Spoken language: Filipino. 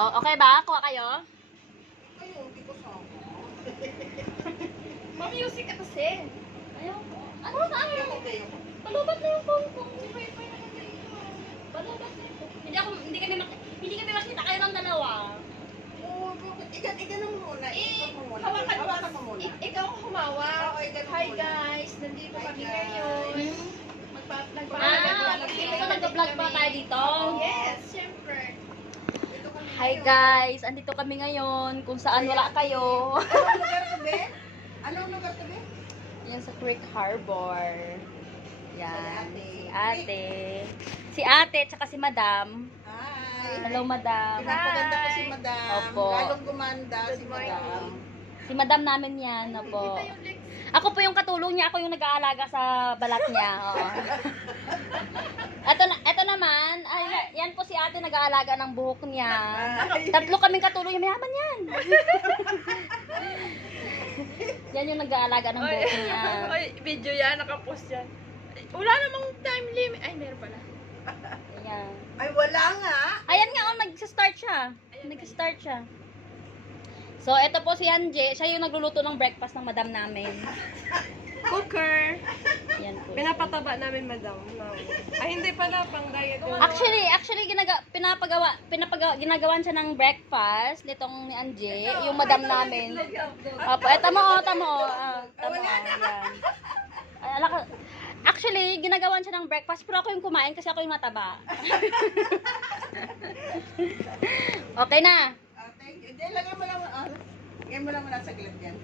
Oh, okay ba? Kuha kayo? Kayo, hindi ko sa ako. Ma-music ka kasi. Ayaw ko. Ano sa akin? Kayo. Palubat na yung phone ko. Palubat na ito. Hindi kami makita kayo ng dalawa. Oo, bakit? Igan mo muna. Igan mo muna. Hawakan mo muna. Ikaw ang humawak. Oo, igan mo Hi muna. guys, nandito Hi, kami guys. ngayon. So nag-vlog pa tayo dito? Yes, syempre. Ito kami Hi ngayon. guys, andito kami ngayon kung saan wala kayo. Anong lugar to, be? Anong lugar to, be? Yan sa Creek Harbor. Yan, Si ate. Si ate, tsaka si madam. Hi. Hello madam. Pinapaganda ko si Madam. Opo. Lalong gumanda si Good morning. Madam. Si madam namin yan, opo. Ako po yung katulong niya, ako yung nag-aalaga sa balat niya. Oo. Ito naman, ay, yan po si ate nag-aalaga ng buhok niya. Tatlo kaming katulong niya, mayaman yan. Yan yung nag-aalaga ng buhok niya. Ay, video yan, nakapost yan. Wala namang time limit. Ay, meron pala. Ayan. Ay, wala nga. Ayan nga, nag-start siya. Nag-start siya. So, ito po si Anje. Siya yung nagluluto ng breakfast ng madam namin. Cooker. Yan po. Pinapataba namin, madam. Ay, hindi pala, pang diet yun. Actually ginagawan siya ng breakfast nitong ni Anje, yung madam namin. Opo, tamo. Ayan. Ay, ala ka. Actually, ginagawan siya ng breakfast, pero ako yung kumain kasi ako yung mataba. Okay na. Thank you. Lagyan mo lang muna sa gilid yan.